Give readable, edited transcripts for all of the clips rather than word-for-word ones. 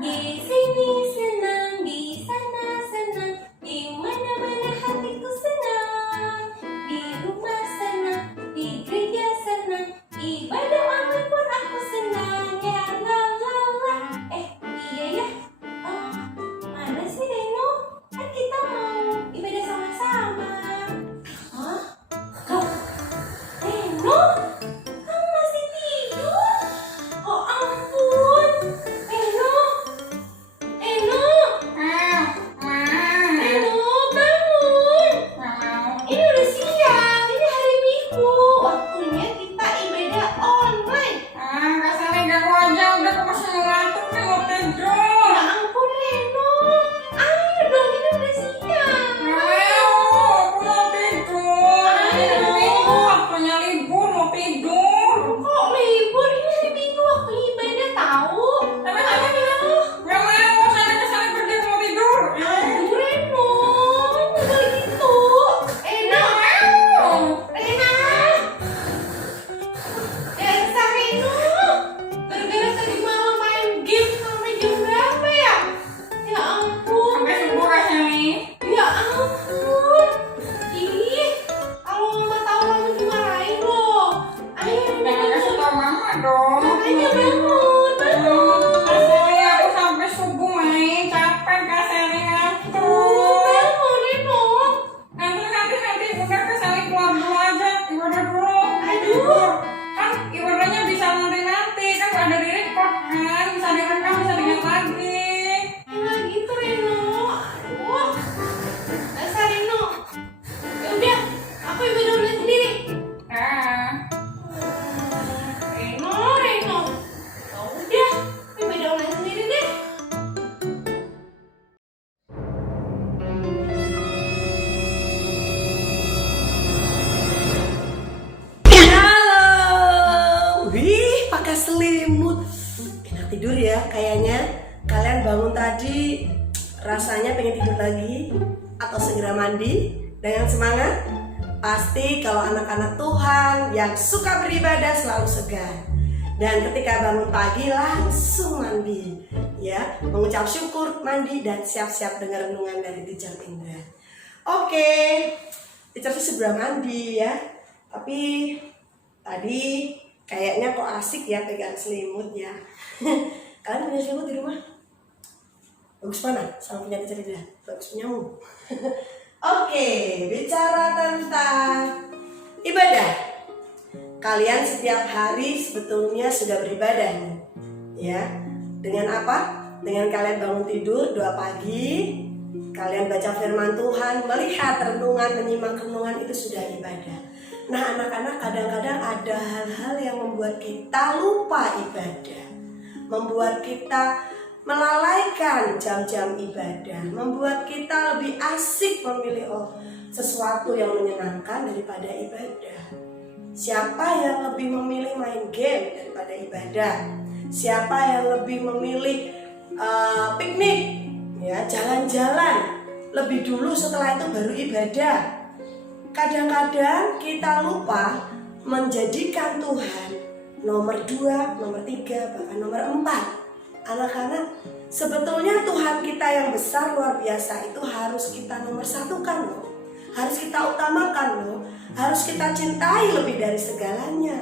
Di sini senang, di sana senang, di mana-mana hatiku senang. Di rumah senang, di gereja senang, ibadah online pun aku senang. Ya la la la. Iya ya. Oh, mana sih Reno? Kan kita mau ibadah sama-sama. Hah? Loh, Reno? Kamu masih tidur? Oh ampun. Reno, Reno, Reno, bangun. Ini udah siang, ini hari Minggu. Waktunya kita ibadah online. Ya ampun Reno, ayo dong, ini udah siang. Kok libur? Ini hari Minggu, waktunya ibadah tahu. Aduh Reno, nggak boleh gitu. Reno, Rena. Elsa, Reno. Gara-gara tadi malam main game sampai jam berapa ya? Ya ampun. Ya ampun. Ih, kalau mama tahu mama dimarahin loh. Ayo Reno, makanya bangun, bangun. Tuh, bangun Reno. Aduh. Kan ibadahnya bisa nanti kan ada di record kan, bisa direkam, bisa diingat lagi. Nggak gitu Reno. Aduh. Elsa, Reno. Ya udah, aku ibadah online sendiri. Reno, Reno. Ya udah, aku ibadah online sendiri deh. Halo, pakai selimut. Enak tidur ya kayaknya. Kalian bangun tadi rasanya pengen tidur lagi atau segera mandi dengan semangat? Pasti kalau anak-anak Tuhan yang suka beribadah selalu segar. Dan ketika bangun pagi langsung mandi, ya, mengucap syukur, mandi dan siap-siap dengar renungan dari Teacher Indra. Oke, Teacher sih segera mandi ya. Tapi tadi kayaknya kok asik ya pegang selimut ya. Kalian punya selimut di rumah? Bagus mana? Sama punya Teacher Indra? Bagus punyamu. Oke, bicara tentang ibadah. Kalian setiap hari sebetulnya sudah beribadah nih, ya. Dengan apa? Dengan kalian bangun tidur, doa pagi, kalian baca firman Tuhan, melihat renungan, menyimak renungan, itu sudah ibadah. Nah, anak-anak kadang-kadang ada hal-hal yang membuat kita lupa ibadah, membuat kita melalaikan jam-jam ibadah, membuat kita lebih asik memilih sesuatu yang menyenangkan daripada ibadah. Siapa yang lebih memilih main game daripada ibadah? Siapa yang lebih memilih piknik, ya, jalan-jalan lebih dulu, setelah itu baru ibadah? Kadang-kadang kita lupa menjadikan Tuhan nomor 2, nomor 3, bahkan nomor 4. Anak-anak, sebetulnya Tuhan kita yang besar luar biasa itu harus kita nomor satukan loh. Harus kita utamakan loh. Harus kita cintai lebih dari segalanya.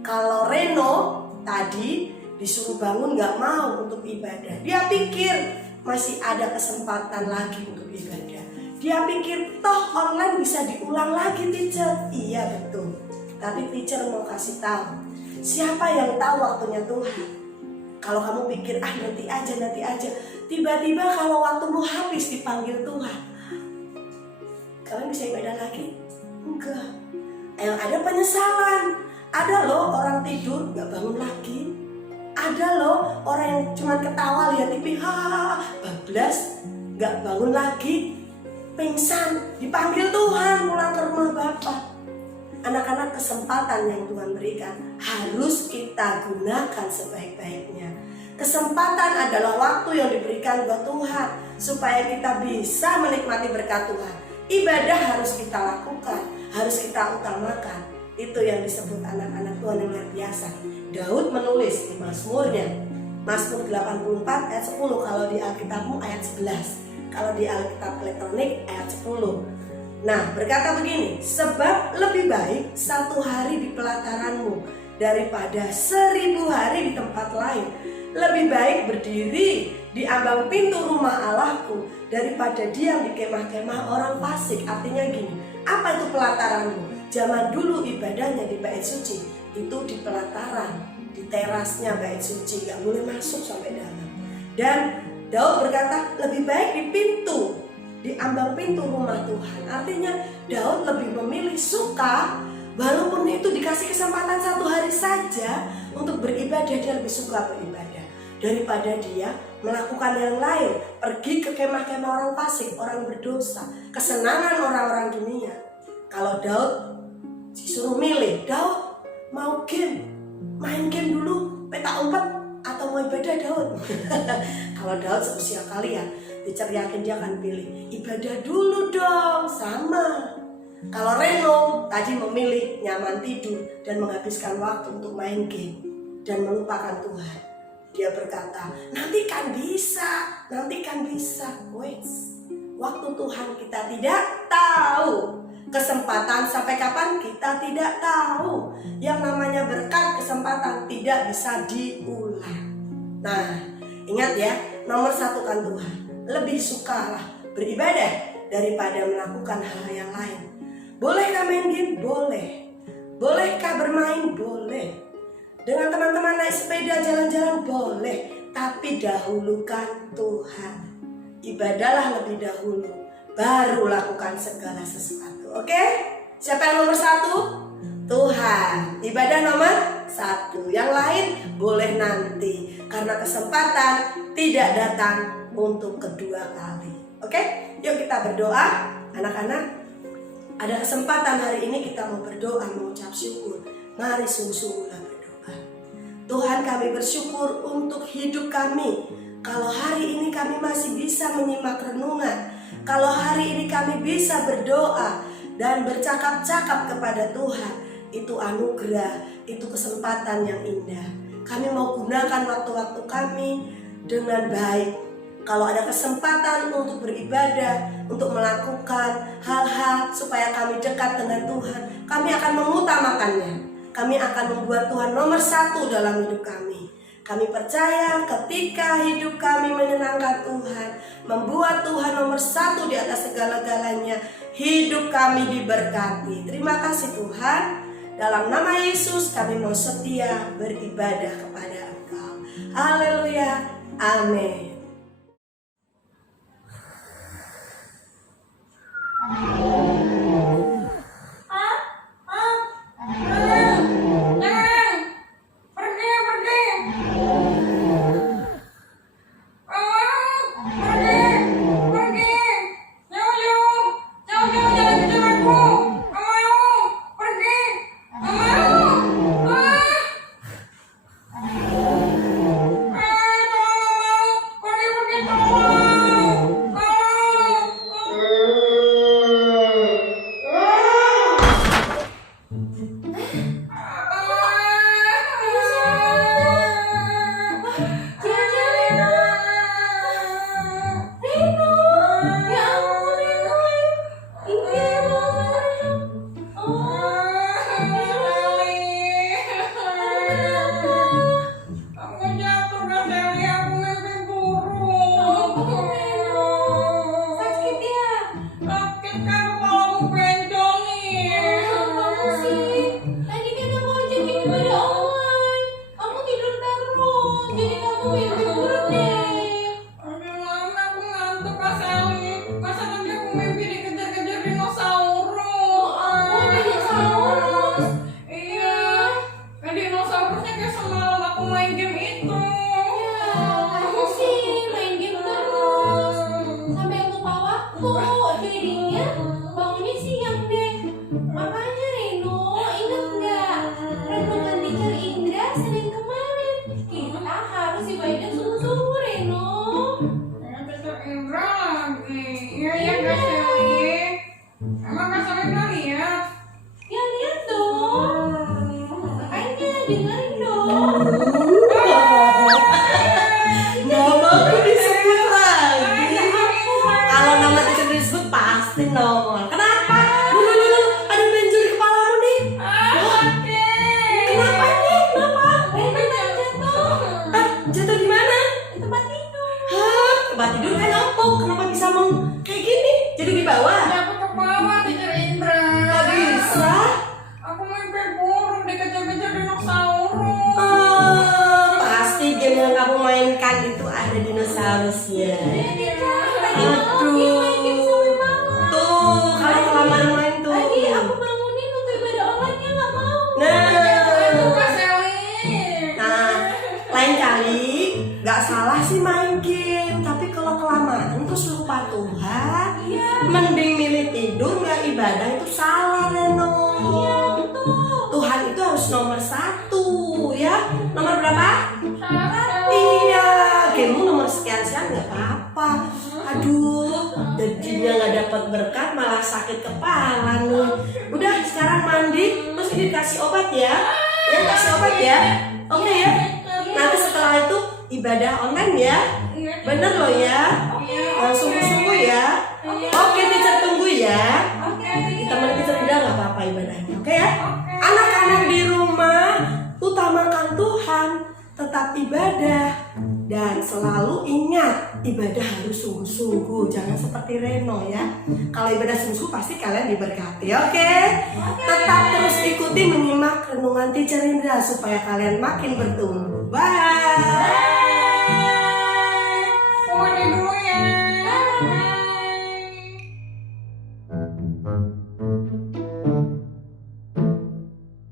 Kalau Reno tadi disuruh bangun gak mau untuk ibadah, dia pikir masih ada kesempatan lagi untuk ibadah. Dia pikir toh online bisa diulang lagi teacher. Iya betul. Tapi teacher mau kasih tahu, siapa yang tahu waktunya Tuhan? Kalau kamu pikir nanti aja, tiba-tiba kalau waktumu habis dipanggil Tuhan, kalian bisa ibadah lagi? Enggak. Yang ada penyesalan. Ada loh orang tidur gak bangun lagi. Ada loh orang yang cuma ketawa lihat TV, bablas, gak bangun lagi, pingsan, dipanggil Tuhan pulang ke rumah Bapak. Anak-anak, kesempatan yang Tuhan berikan harus kita gunakan sebaik-baiknya. Kesempatan adalah waktu yang diberikan buat Tuhan supaya kita bisa menikmati berkat Tuhan. Ibadah harus kita lakukan, harus kita utamakan. Itu yang disebut anak-anak Tuhan yang luar biasa. Daud menulis di Mazmurnya, Mazmur 84 ayat 10 kalau di Alkitabmu, ayat 11 kalau di Alkitab elektronik ayat 10. Nah, berkata begini, sebab lebih baik 1 hari di pelataranmu daripada 1000 hari di tempat lain. Lebih baik berdiri di ambang pintu rumah Allahku daripada diam di kemah-kemah orang fasik. Artinya gini, apa itu pelataranmu? Zaman dulu ibadahnya di bait suci itu di pelataran, di terasnya bait suci, gak boleh masuk sampai dalam. Dan Daud berkata lebih baik di pintu, di ambang pintu rumah Tuhan. Artinya Daud lebih memilih suka, walaupun itu dikasih kesempatan 1 hari saja untuk beribadah, dia lebih suka beribadah daripada dia melakukan yang lain, pergi ke kemah-kemah orang fasik, orang berdosa, kesenangan orang-orang dunia. Kalau Daud disuruh milih, Daud mau main game dulu, petak umpet, atau mau ibadah Daud? Kalau Daud seusia kalian, diceriakin dia akan pilih ibadah dulu dong, sama. Kalau Reno tadi memilih nyaman tidur dan menghabiskan waktu untuk main game dan melupakan Tuhan. Dia berkata, nanti kan bisa. Wait, waktu Tuhan kita tidak tahu. Kesempatan sampai kapan kita tidak tahu. Yang namanya berkat, kesempatan tidak bisa diulang. Nah, ingat ya, nomor 1 kan Tuhan. Lebih sukalah beribadah daripada melakukan hal yang lain. Bolehkah main game? Boleh. Bolehkah bermain? Boleh. Dengan teman-teman naik sepeda jalan-jalan? Boleh. Tapi dahulukan Tuhan. Ibadahlah lebih dahulu, baru lakukan segala sesuatu. Oke? Siapa yang nomor 1? Tuhan. Ibadah nomor 1. Yang lain boleh nanti, karena kesempatan tidak datang untuk kedua kali. Oke? Yuk kita berdoa. Anak-anak, ada kesempatan hari ini kita mau berdoa, mengucap syukur. Mari sungguh-sungguhlah berdoa. Tuhan, kami bersyukur untuk hidup kami. Kalau hari ini kami masih bisa menyimak renungan, kalau hari ini kami bisa berdoa dan bercakap-cakap kepada Tuhan, itu anugerah, itu kesempatan yang indah. Kami mau gunakan waktu-waktu kami dengan baik. Kalau ada kesempatan untuk beribadah, untuk melakukan hal-hal supaya kami dekat dengan Tuhan, kami akan mengutamakannya. Kami akan membuat Tuhan nomor 1 dalam hidup kami. Kami percaya ketika hidup kami menyenangkan Tuhan, membuat Tuhan nomor 1 di atas segala-galanya, hidup kami diberkati. Terima kasih Tuhan. Dalam nama Yesus kami mau setia beribadah kepada Engkau. Haleluya. Amin. Pergi. coba tidur kan empuk. Kenapa bisa mau kayak gini? Jadi di bawah. Ya, aku ke bawah Teacher Indra. Gak bisa. Aku mimpi burung dikejar-kejar dinosaurus. Pasti game yang kamu mainkan itu ada dinosaurusnya. Aduh. Tuh, kalian kelamaan main tuh. Lagi aku bangunin untuk ibadah online-nya nggak mau. Aduh, Nah, Kak Sally. lain kali nggak salah sih main game, tapi kalau kelamaan terus lupa Tuhan, mending milih tidur nggak ibadah itu salah Reno. Tuhan itu harus nomor 1 ya. Nomor berapa? Iya, gamemu nomor sekian-sekian nggak apa-apa. Aduh, jadinya nggak dapat berkat malah sakit kepala nih. Udah sekarang mandi, terus ini dikasih obat ya. Ya kasih obat ya. Oke ya. Nanti setelah itu ibadah online ya. Bener loh ya. Sungguh-sungguh ya. Oke, teacher tunggu ya. Teman teacher udah nggak apa-apa ibadahnya. Oke ya. Anak-anak di rumah utamakan Tuhan, tetap ibadah dan selalu ingat ibadah harus sungguh-sungguh, jangan seperti Reno ya. Kalau ibadah sungguh pasti kalian diberkati. Oke? Tetap terus ikuti menyimak renungan Teacher Indra supaya kalian makin bertumbuh. Bye.